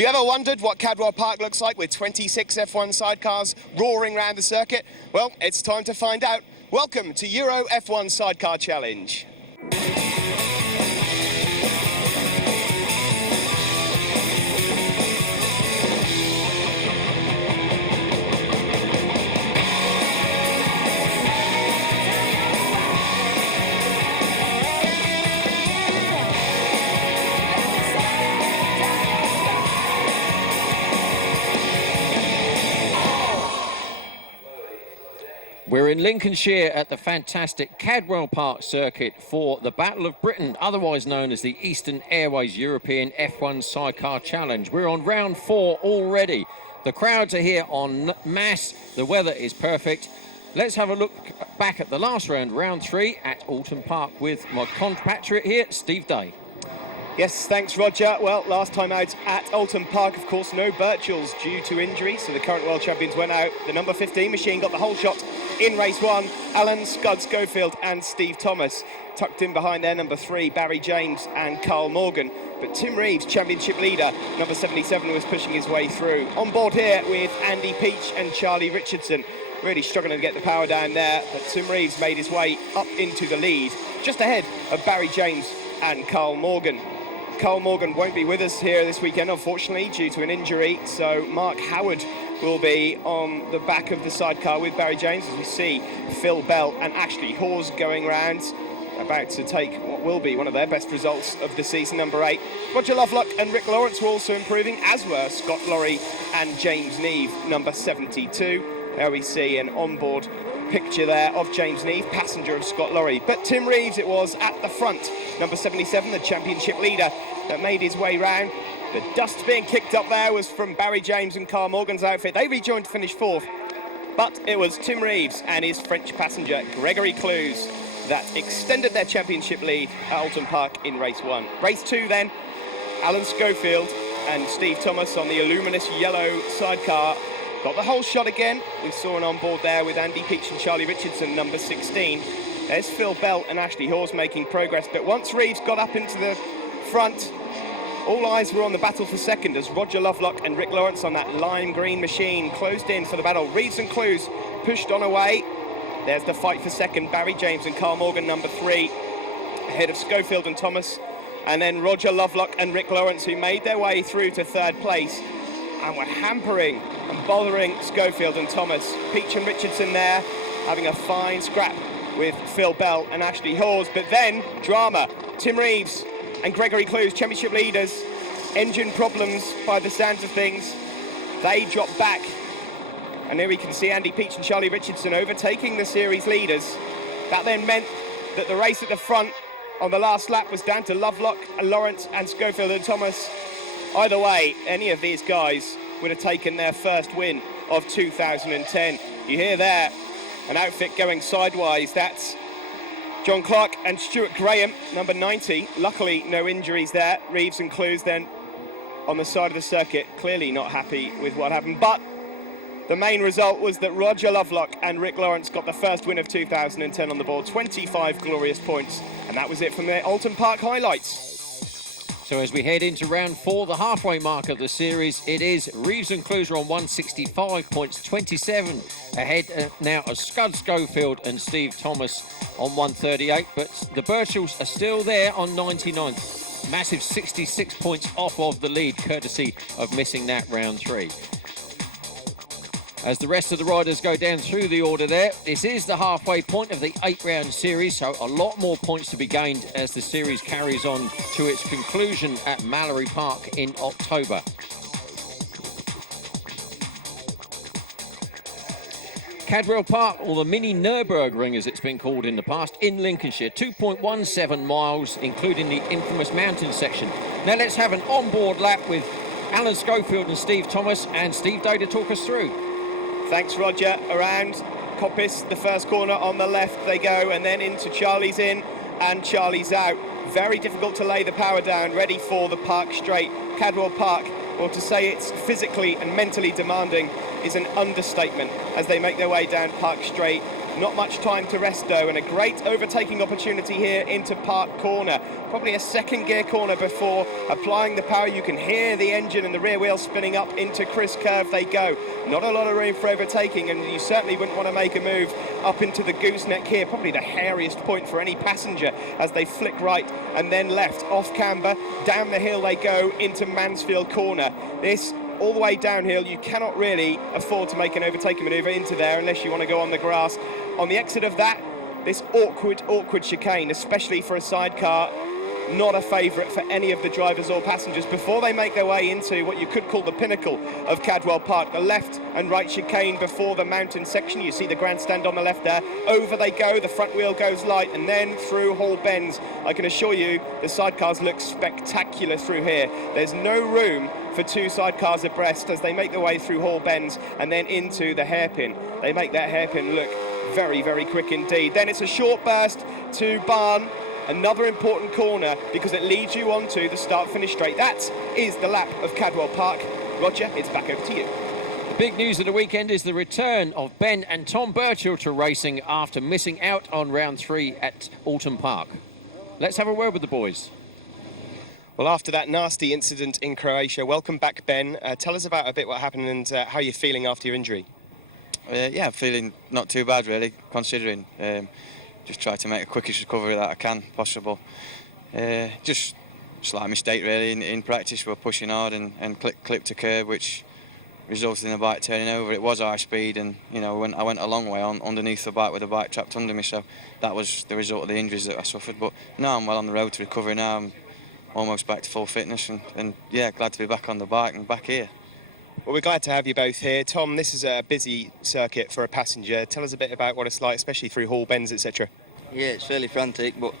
Have you ever wondered what Cadwell Park looks like with 26 F1 sidecars roaring around the circuit? Well, it's time to find out. Welcome to Euro F1 Sidecar Challenge. We're in Lincolnshire at the fantastic Cadwell Park circuit for the Battle of Britain, otherwise known as the Eastern Airways European F1 Sidecar Challenge. We're on round 4 already. The crowds are here en masse. The weather is perfect. Let's have a look back at the last round, round 3 at Alton Park with my compatriot here, Steve Day. Yes, thanks, Roger. Well, last time out at Alton Park, of course, no Birchells due to injury, so the current world champions went out. The number 15 machine got the whole shot in race 1. Alan, Scud Schofield and Steve Thomas. Tucked in behind there, number 3, Barry James and Carl Morgan. But Tim Reeves, championship leader, number 77, was pushing his way through. On board here with Andy Peach and Charlie Richardson. Really struggling to get the power down there, but Tim Reeves made his way up into the lead, just ahead of Barry James and Carl Morgan. Carl Morgan won't be with us here this weekend, unfortunately, due to an injury, so Mark Howard will be on the back of the sidecar with Barry James, as we see Phil Bell and Ashley Hawes going round, about to take what will be one of their best results of the season, number 8. Roger Lovelock and Rick Lawrence were also improving, as were Scot Lawrie and James Neave, number 72. There we see an onboard picture there of James Neave, passenger of Scot Lawrie. But Tim Reeves it was at the front, number 77, the championship leader, that made his way round. The dust being kicked up there was from Barry James and Carl Morgan's outfit. They rejoined to finish 4th, but it was Tim Reeves and his French passenger, Gregory Cluze, that extended their championship lead at Alton Park in race 1. Race 2 then, Alan Schofield and Steve Thomas on the luminous yellow sidecar got the whole shot again. We saw an onboard there with Andy Peach and Charlie Richardson, number 16. There's Phil Bell and Ashley Hawes making progress, but once Reeves got up into the front, all eyes were on the battle for second as Roger Lovelock and Rick Lawrence on that lime green machine closed in for the battle. Reeves and Cluze pushed on away. There's the fight for second. Barry James and Carl Morgan, number 3, ahead of Schofield and Thomas. And then Roger Lovelock and Rick Lawrence, who made their way through to 3rd place and were hampering and bothering Schofield and Thomas. Peach and Richardson there having a fine scrap with Phil Bell and Ashley Hawes. But then, drama. Tim Reeves and Gregory Cluze, championship leaders, engine problems by the sounds of things. They dropped back. And here we can see Andy Peach and Charlie Richardson overtaking the series leaders. That then meant that the race at the front on the last lap was down to Lovelock and Lawrence and Schofield and Thomas. Either way, any of these guys would have taken their first win of 2010. You hear there an outfit going sideways. That's John Clark and Stuart Graham, number 90. Luckily, no injuries there. Reeves and Cluze then on the side of the circuit, clearly not happy with what happened. But the main result was that Roger Lovelock and Rick Lawrence got the first win of 2010 on the board, 25 glorious points. And that was it from the Alton Park highlights. So as we head into round 4, the halfway mark of the series, it is Reeves and Cluze on 165 points, 27 ahead now of Scud Schofield and Steve Thomas on 138, but the Birchells are still there on 99. Massive 66 points off of the lead, courtesy of missing that round 3. As the rest of the riders go down through the order there, this is the halfway point of the 8-round series, so a lot more points to be gained as the series carries on to its conclusion at Mallory Park in October. Cadwell Park, or the mini Nürburgring as it's been called in the past, in Lincolnshire, 2.17 miles, including the infamous mountain section. Now let's have an onboard lap with Alan Schofield and Steve Thomas, and Steve Day to talk us through. Thanks, Roger. Around Coppice, the first corner on the left they go, and then into Charlie's in and Charlie's out. Very difficult to lay the power down, ready for the Park Straight. Cadwell Park, or to say it's physically and mentally demanding, is an understatement as they make their way down Park Straight. Not much time to rest though, and a great overtaking opportunity here into Park Corner. Probably a second gear corner before applying the power. You can hear the engine and the rear wheel spinning up into Chris Curve they go. Not a lot of room for overtaking, and you certainly wouldn't want to make a move up into the gooseneck here. Probably the hairiest point for any passenger as they flick right and then left. Off camber, down the hill they go into Mansfield Corner. This all the way downhill, you cannot really afford to make an overtaking manoeuvre into there unless you want to go on the grass. On the exit of that, this awkward chicane, especially for a sidecar, not a favourite for any of the drivers or passengers before they make their way into what you could call the pinnacle of Cadwell Park. The left and right chicane before the mountain section. You see the grandstand on the left there. Over they go, the front wheel goes light, and then through Hall Bends. I can assure you the sidecars look spectacular through here. There's no room for two sidecars abreast as they make their way through Hall Bends and then into the hairpin. They make that hairpin look very, very quick indeed. Then it's a short burst to Barn. Another important corner because it leads you on to the start-finish straight. That is the lap of Cadwell Park. Roger, it's back over to you. The big news of the weekend is the return of Ben and Tom Birchall to racing after missing out on round 3 at Alton Park. Let's have a word with the boys. Well, after that nasty incident in Croatia, welcome back, Ben. Tell us about a bit what happened and how you're feeling after your injury. Yeah, I'm feeling not too bad, really, considering. Just try to make the quickest recovery that I can possible. Just like a mistake really in practice. We're pushing hard and clipped a curb, which resulted in the bike turning over. It was high speed, and I went a long way underneath the bike with the bike trapped under me. So that was the result of the injuries that I suffered. But now I'm well on the road to recovery. Now I'm almost back to full fitness, and yeah, glad to be back on the bike and back here. Well, we're glad to have you both here. Tom, this is a busy circuit for a passenger. Tell us a bit about what it's like, especially through Hall Bends, etc. Yeah, it's fairly frantic, but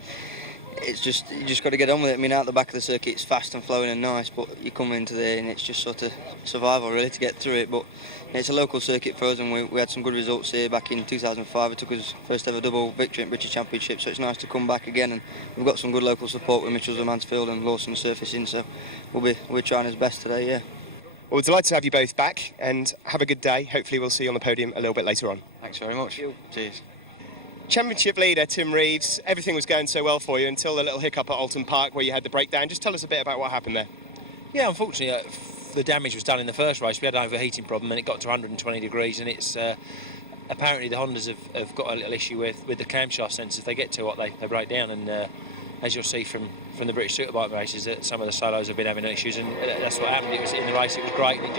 you just got to get on with it. I mean, out the back of the circuit, it's fast and flowing and nice, but you come into there and it's just sort of survival, really, to get through it. But it's a local circuit for us, and we had some good results here back in 2005. It took us first ever double victory at British Championship, so it's nice to come back again. And we've got some good local support with Mitchells and Mansfield and Lawson surfacing, so we're trying our best today, yeah. Well, we're delighted to have you both back, and have a good day. Hopefully we'll see you on the podium a little bit later on. Thanks very much. Cheers. Championship leader Tim Reeves, everything was going so well for you until the little hiccup at Alton Park where you had the breakdown. Just tell us a bit about what happened there. Yeah, unfortunately, the damage was done in the first race. We had an overheating problem, and it got to 120 degrees, and it's apparently the Hondas have got a little issue with the camshaft sensors. They get to what they break down, and as you'll see from the British Superbike races, that some of the solos have been having issues, and that's what happened. It was in the race, it was great, and it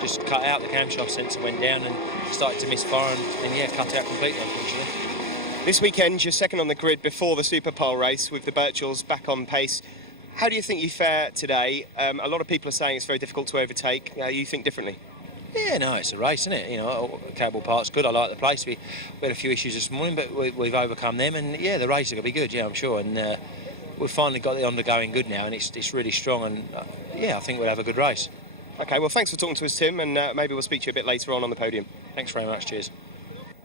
just cut out. The camshaft sensor went down and started to misfire, and yeah, cut out completely, unfortunately. This weekend, you're second on the grid before the Super Pole race with the Birchalls back on pace. How do you think you fare today? A lot of people are saying it's very difficult to overtake. You think differently? Yeah, no, it's a race, isn't it? Cadwell Park's good. I like the place. We had a few issues this morning, but we've overcome them, and yeah, the race is going to be good. Yeah, I'm sure. And we've finally got the Honda going good now, and it's really strong. And yeah, I think we'll have a good race. Okay, well, thanks for talking to us, Tim, and maybe we'll speak to you a bit later on the podium. Thanks very much. Cheers.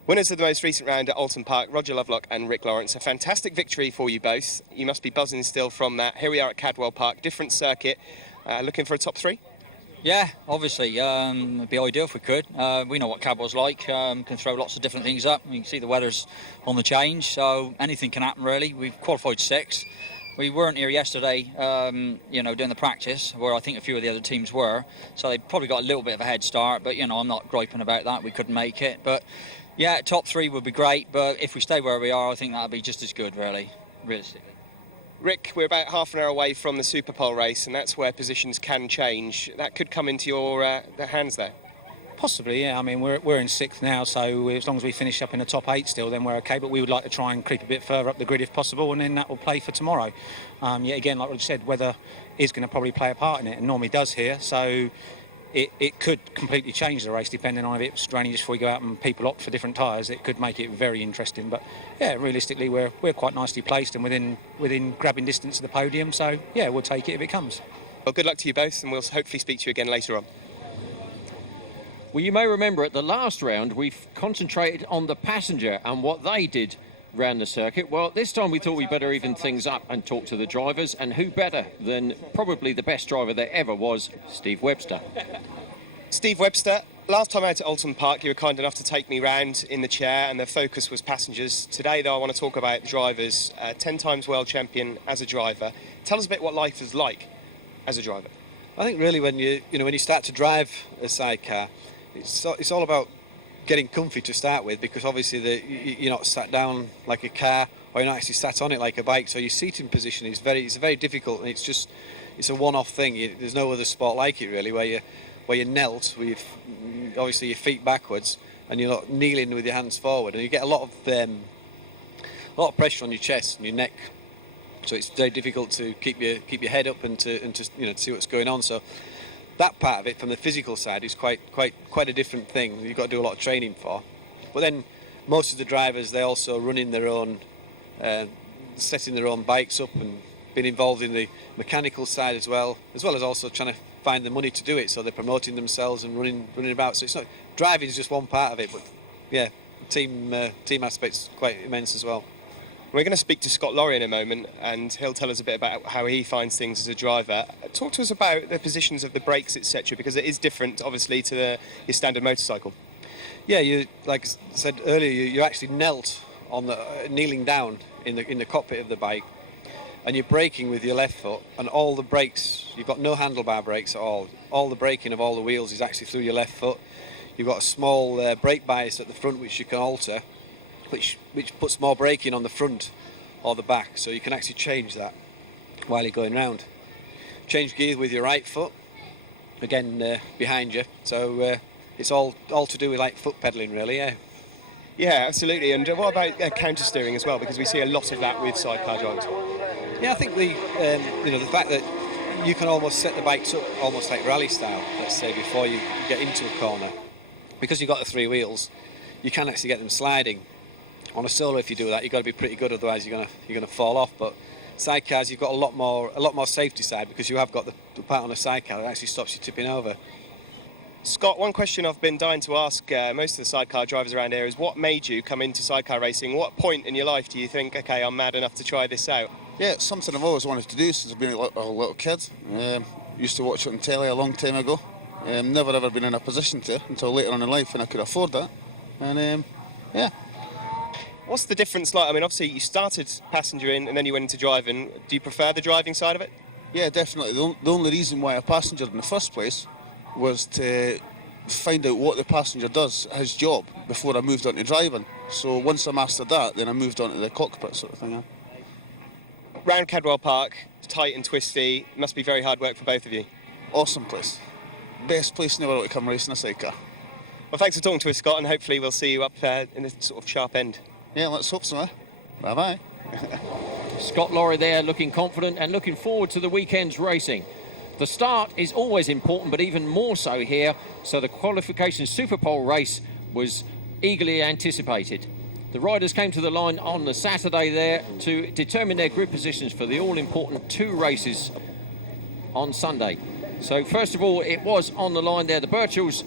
Winners of the most recent round at Alton Park, Roger Lovelock and Rick Lawrence. A fantastic victory for you both. You must be buzzing still from that. Here we are at Cadwell Park, different circuit. Looking for a top 3? Yeah, obviously. It'd be ideal if we could. We know what Cadwell's like. Can throw lots of different things up. You can see the weather's on the change, so anything can happen, really. We've qualified 6th. We weren't here yesterday, doing the practice, where I think a few of the other teams were. So they probably got a little bit of a head start, but, I'm not griping about that. We couldn't make it. But, yeah, top 3 would be great. But if we stay where we are, I think that would be just as good, really, realistically. Rick, we're about half an hour away from the Super Pole race, and that's where positions can change. That could come into your hands there. Possibly, yeah. I mean, we're in 6th now, so as long as we finish up in the top 8 still, then we're okay. But we would like to try and creep a bit further up the grid if possible, and then that will play for tomorrow. Yet again, like we said, weather is going to probably play a part in it, and normally does here. So it could completely change the race depending on if it's raining just before we go out and people opt for different tyres. It could make it very interesting. But yeah, realistically, we're quite nicely placed and within grabbing distance of the podium. So yeah, we'll take it if it comes. Well, good luck to you both, and we'll hopefully speak to you again later on. Well, you may remember at the last round, we've concentrated on the passenger and what they did round the circuit. Well, this time we thought we'd better even things up and talk to the drivers, and who better than probably the best driver there ever was, Steve Webster. Steve Webster, Last time out at Oulton Park, you were kind enough to take me round in the chair, and the focus was passengers. Today, though, I want to talk about drivers. 10 times world champion as a driver. Tell us a bit what life is like as a driver. I think really when you start to drive a sidecar, it's all about getting comfy to start with, because obviously you're not sat down like a car, or you're not actually sat on it like a bike. So your seating position is very difficult, and it's a one-off thing. There's no other sport like it really, where you're knelt with obviously your feet backwards and you're not kneeling with your hands forward, and you get a lot of pressure on your chest and your neck. So it's very difficult to keep your head up and to see what's going on. So that part of it, from the physical side, is quite a different thing. You've got to do a lot of training for. But then most of the drivers, they also running their own, setting their own bikes up and being involved in the mechanical side as well as also trying to find the money to do it. So they're promoting themselves and running about. So it's not driving is just one part of it, but yeah, team aspect's quite immense as well. We're going to speak to Scot Lawrie in a moment, and he'll tell us a bit about how he finds things as a driver. Talk to us about the positions of the brakes, etc., because it is different, obviously, to your standard motorcycle. Yeah, you, like I said earlier, you actually knelt on kneeling down in the cockpit of the bike, and you're braking with your left foot, and all the brakes, you've got no handlebar brakes at all. All the braking of all the wheels is actually through your left foot. You've got a small brake bias at the front which you can alter, which puts more braking on the front or the back, so you can actually change that while you're going round. Change gear with your right foot, again behind you, so it's all to do with like foot pedalling really, yeah. Yeah, absolutely. And what about counter steering as well, because we see a lot of that with sidecar drivers. Yeah, I think the fact that you can almost set the bikes up almost like rally style, let's say, before you get into a corner, because you've got the three wheels, you can actually get them sliding. On a solo, if you do that, you've got to be pretty good, otherwise you're gonna fall off. But sidecars, you've got a lot more safety side, because you have got the part on a sidecar that actually stops you tipping over. Scott, one question I've been dying to ask most of the sidecar drivers around here is, what made you come into sidecar racing? What point in your life do you think, okay, I'm mad enough to try this out? Yeah, it's something I've always wanted to do since I've been a little kid. Used to watch it on telly a long time ago. Never ever been in a position to until later on in life when I could afford that. And yeah. What's the difference like? I mean, obviously you started passengering and then you went into driving. Do you prefer the driving side of it? Yeah, definitely. The only reason why I passengered in the first place was to find out what the passenger does, his job, before I moved on to driving. So once I mastered that, then I moved on to the cockpit sort of thing. Round Cadwell Park, tight and twisty, must be very hard work for both of you. Awesome place. Best place in the world to come racing a sidecar. Well, thanks for talking to us, Scott, and hopefully we'll see you up in the sort of sharp end. Yeah, let's hope so. Bye-bye. Scot Lawrie there, looking confident and looking forward to the weekend's racing. The start is always important, but even more so here, so the qualification Super Pole race was eagerly anticipated. The riders came to the line on the Saturday there to determine their grid positions for the all-important two races on Sunday. So first of all, it was on the line there, the Birchells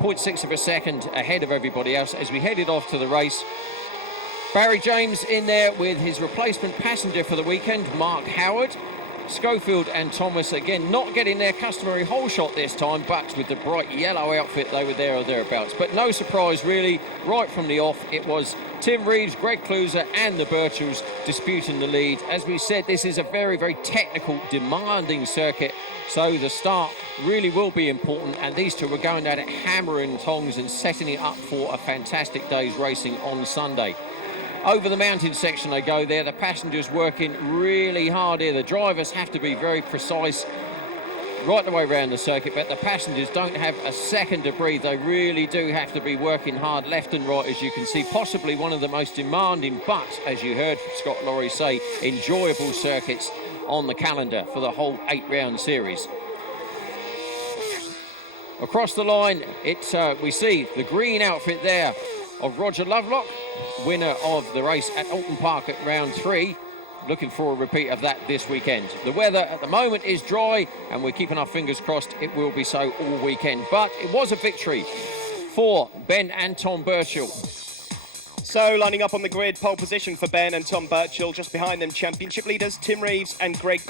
0.6 of a second ahead of everybody else as we headed off to the race. Barry James in there with his replacement passenger for the weekend, Mark Howard. Schofield and Thomas again not getting their customary whole shot this time, but with the bright yellow outfit they were there or thereabouts. But no surprise really, right from the off it was Tim Reeves, Greg Cluze and the Birchells disputing the lead. As we said, this is a very technical, demanding circuit, so the start really will be important, and these two were going at it hammering tongs and setting it up for a fantastic day's racing on Sunday. Over the mountain section they go there, the passengers working really hard here. The drivers have to be very precise right the way around the circuit, but the passengers don't have a second to breathe. They really do have to be working hard left and right, as you can see. Possibly one of the most demanding, but as you heard Scot Lawrie say, enjoyable circuits on the calendar for the whole 8-round series. Across the line, we see the green outfit there of Roger Lovelock, winner of the race at Oulton Park at round 3. Looking for a repeat of that this weekend. The weather at the moment is dry, and we're keeping our fingers crossed it will be so all weekend. But it was a victory for Ben and Tom Birchall. So lining up on the grid, pole position for Ben and Tom Birchall. Just behind them, championship leaders Tim Reeves and Greg